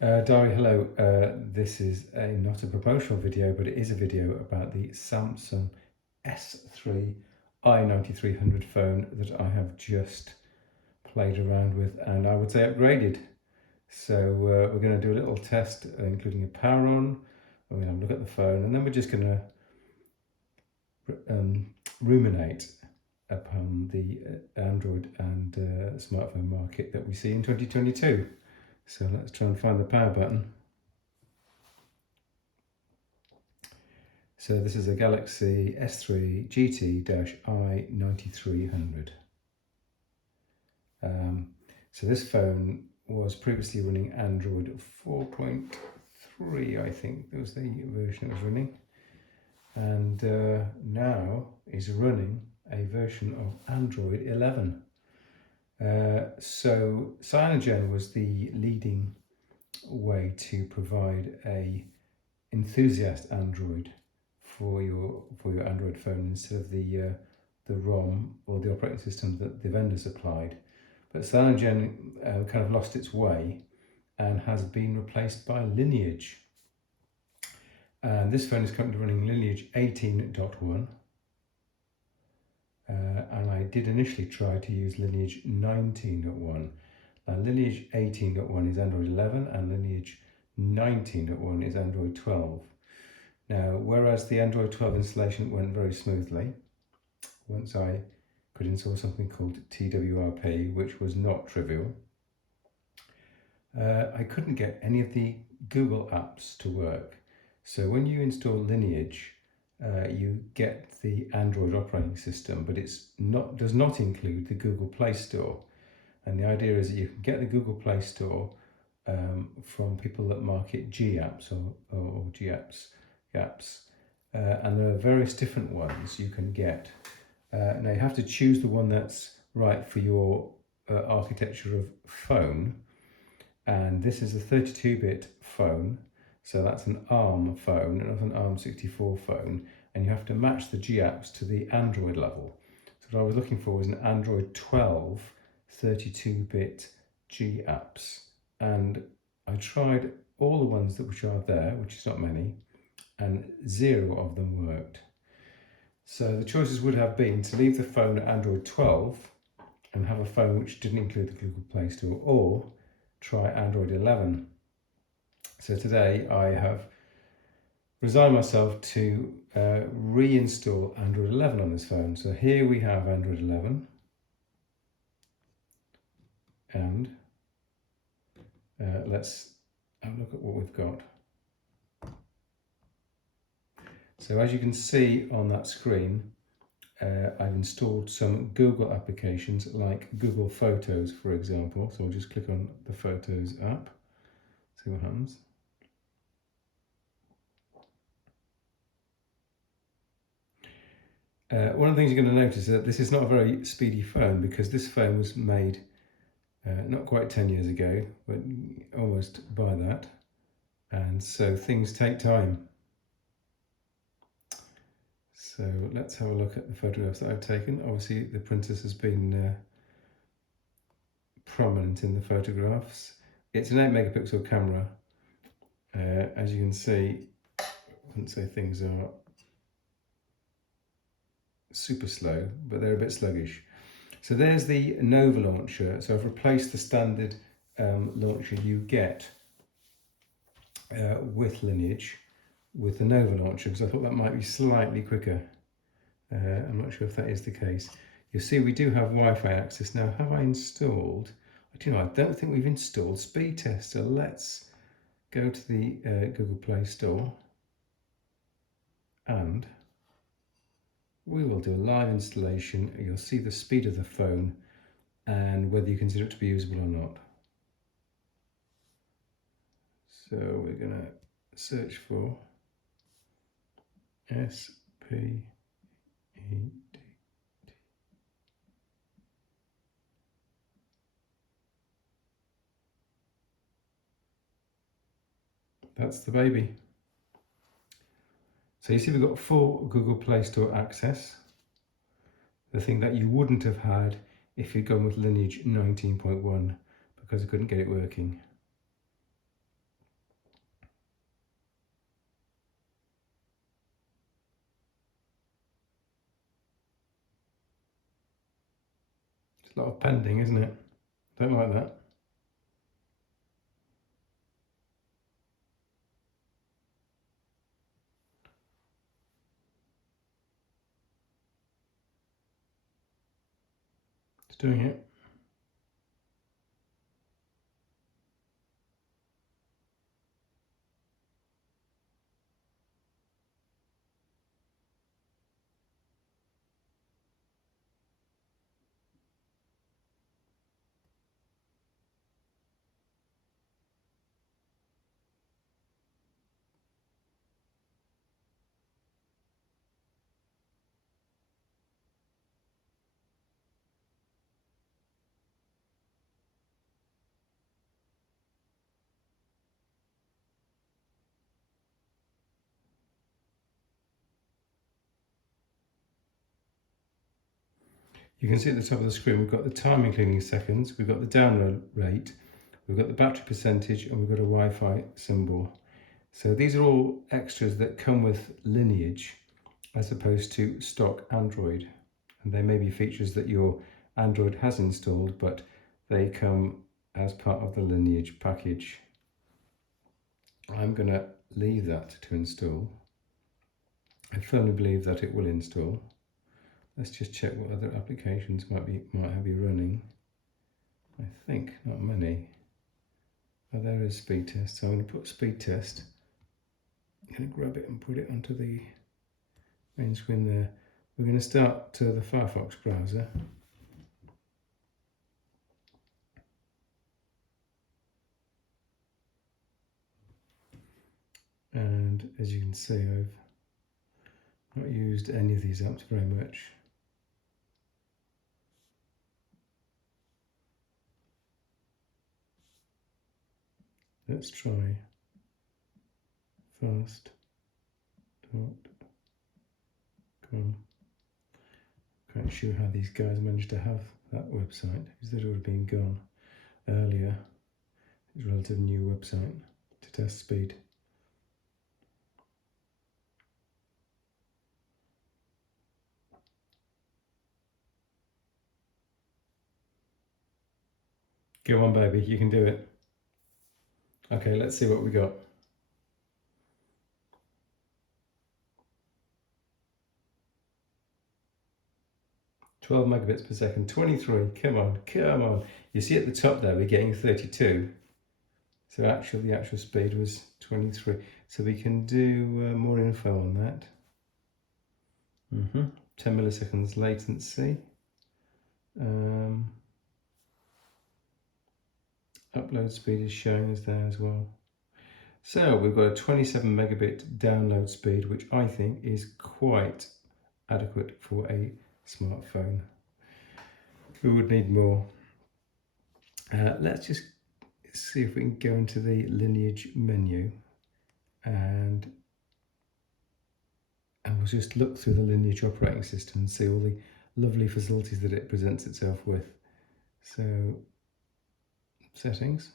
Diary, hello. This is not a promotional video, but it is a video about the Samsung S3 i9300 phone that I have just played around with, and I would say upgraded. So we're going to do a little test, including a power on. We're going to have a look at the phone, and then we're just going to ruminate upon the Android and smartphone market that we see in 2022. So let's try and find the power button. So this is a Galaxy S3 GT-I9300. So this phone was previously running Android 4.3, I think that was the version it was running, and now is running a version of Android 11. So SIII was the leading way to provide a enthusiast Android for your Android phone instead of the ROM or the operating system that the vendor supplied. But SIII kind of lost its way and has been replaced by Lineage. And this phone is currently running Lineage 18.1. And I did initially try to use Lineage 19.1. Now Lineage 18.1 is Android 11 and Lineage 19.1 is Android 12. Now, whereas the Android 12 installation went very smoothly, once I could install something called TWRP, which was not trivial, I couldn't get any of the Google apps to work. So when you install Lineage, you get the Android operating system, but does not include the Google Play Store. And the idea is that you can get the Google Play Store from people that market G apps or G apps. And there are various different ones you can get. Now you have to choose the one that's right for your architecture of phone. And this is a 32-bit phone. So that's an ARM phone, not an ARM64 phone, and you have to match the G apps to the Android level. So what I was looking for was an Android 12 32-bit G apps, and I tried all the ones which are there, which is not many, and 0 of them worked. So the choices would have been to leave the phone at Android 12 and have a phone which didn't include the Google Play Store, or try Android 11. So today I have resigned myself to reinstall Android 11 on this phone. So here we have Android 11, and let's have a look at what we've got. So as you can see on that screen, I've installed some Google applications like Google Photos, for example. So I'll just click on the Photos app, see what happens. One of the things you're going to notice is that this is not a very speedy phone, because this phone was made not quite 10 years ago, but almost by that. And so things take time. So let's have a look at the photographs that I've taken. Obviously the princess has been prominent in the photographs. It's an 8 megapixel camera. As you can see, I wouldn't say things are super slow, but they're a bit sluggish. So there's the Nova launcher. So I've replaced the standard launcher you get with Lineage with the Nova launcher, because I thought that might be slightly quicker. I'm not sure if that is the case. You'll see we do have Wi-Fi access. Now, have I installed? I don't think we've installed Speed Tester. Let's go to the Google Play Store, and we will do a live installation. You'll see the speed of the phone and whether you consider it to be usable or not. So we're going to search for SIII. That's the baby. So you see we've got full Google Play Store access, the thing that you wouldn't have had if you'd gone with Lineage 19.1, because I couldn't get it working. It's a lot of pending, isn't it? Don't like that. It's doing it. You can see at the top of the screen we've got the time including seconds, we've got the download rate, we've got the battery percentage, and we've got a Wi-Fi symbol. So these are all extras that come with Lineage as opposed to stock Android. And they may be features that your Android has installed, but they come as part of the Lineage package. I'm going to leave that to install. I firmly believe that it will install. Let's just check what other applications might have you running. I think not many. Oh, there is speed test. So I'm going to put speed test. I'm going to grab it and put it onto the main screen there. We're going to start the Firefox browser. And as you can see, I've not used any of these apps very much. Let's try fast.com. Quite sure how these guys managed to have that website, because they'd already been gone earlier. It's a relatively new website to test speed. Go on, baby, you can do it. Okay, let's see what we got. 12 megabits per second, 23, come on. You see at the top there, we're getting 32. So the actual speed was 23. So we can do more info on that. 10 milliseconds latency. Upload speed is showing us there as well. So we've got a 27 megabit download speed, which I think is quite adequate for a smartphone. We would need more. Let's just see if we can go into the Lineage menu and we'll just look through the Lineage operating system and see all the lovely facilities that it presents itself with. So, settings.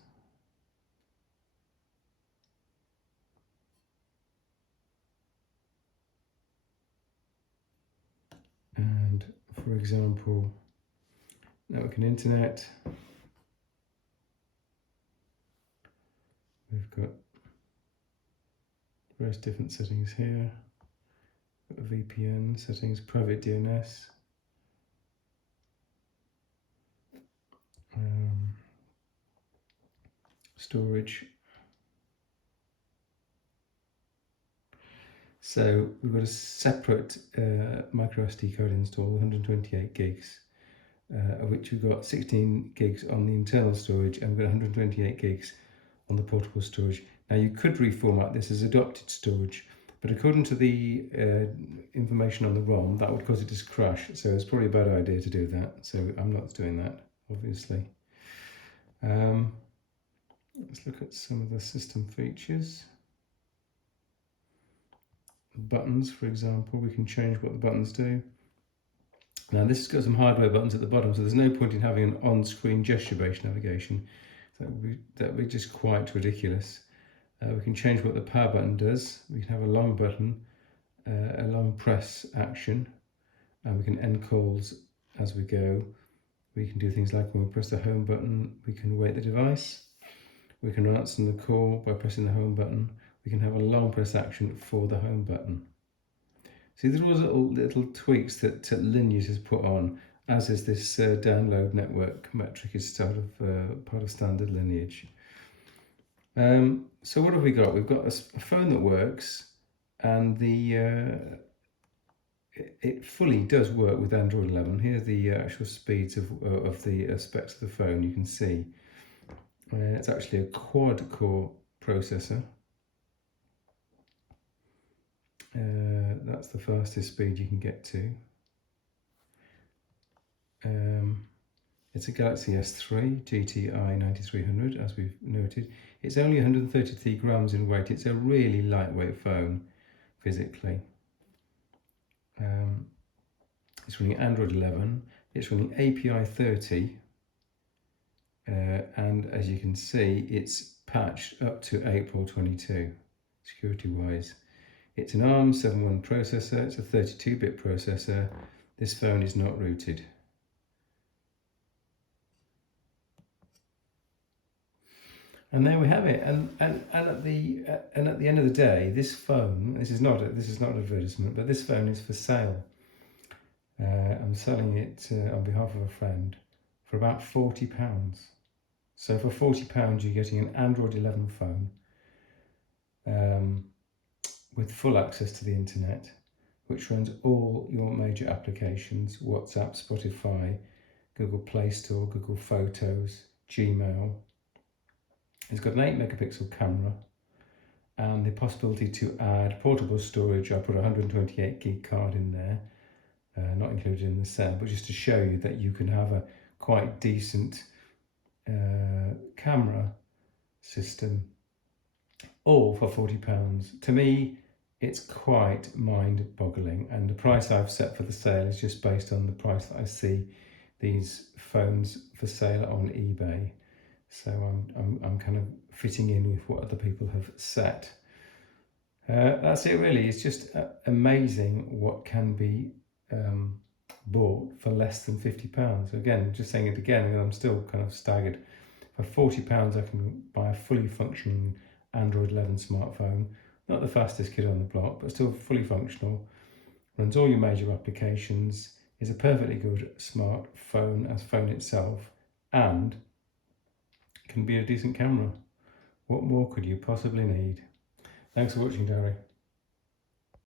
And for example, network and internet. We've got various different settings here. Got VPN settings, private DNS. Storage. So we've got a separate micro SD card installed, 128 gigs, of which we've got 16 gigs on the internal storage and we've got 128 gigs on the portable storage. Now you could reformat this as adopted storage, but according to the information on the ROM, that would cause it to crash. So it's probably a bad idea to do that. So I'm not doing that, obviously. Let's look at some of the system features. Buttons, for example, we can change what the buttons do. Now this has got some hardware buttons at the bottom, so there's no point in having an on-screen gesture-based navigation. That would be just quite ridiculous. We can change what the power button does. We can have a long button, a long press action, and we can end calls as we go. We can do things like when we press the home button, we can wake the device. We can answer the call by pressing the home button. We can have a long press action for the home button. See, there's all little tweaks that Lineage has put on, as is this download network metric is part of standard Lineage. So what have we got? We've got a phone that works, and it fully does work with Android 11. Here's the actual speeds of the specs of the phone. You can see it's actually a quad-core processor. That's the fastest speed you can get to. It's a Galaxy S3 GT-I9300, as we've noted. It's only 133 grams in weight. It's a really lightweight phone physically. It's running Android 11. It's running API 30. And as you can see, it's patched up to April 22, security-wise. It's an ARM 7.1 processor. It's a 32-bit processor. This phone is not rooted. And there we have it. And at the end of the day, this phone, this is not an advertisement, but this phone is for sale. I'm selling it on behalf of a friend for about £40. So for £40, you're getting an Android 11 phone with full access to the internet, which runs all your major applications: WhatsApp, Spotify, Google Play Store, Google Photos, Gmail. It's got an 8-megapixel camera and the possibility to add portable storage. I put a 128 gig card in there, not included in the set, but just to show you that you can have a quite decent camera system, all for £40. To me, it's quite mind-boggling, and the price I've set for the sale is just based on the price that I see these phones for sale on eBay. So I'm kind of fitting in with what other people have set. That's it really. It's just amazing what can be bought for less than £50. Again, just saying it again, and I'm still kind of staggered. For £40 I can buy a fully functioning Android 11 smartphone. Not the fastest kid on the block, but still fully functional. Runs all your major applications. Is a perfectly good smartphone as phone itself, and can be a decent camera. What more could you possibly need? Thanks for watching, Gary.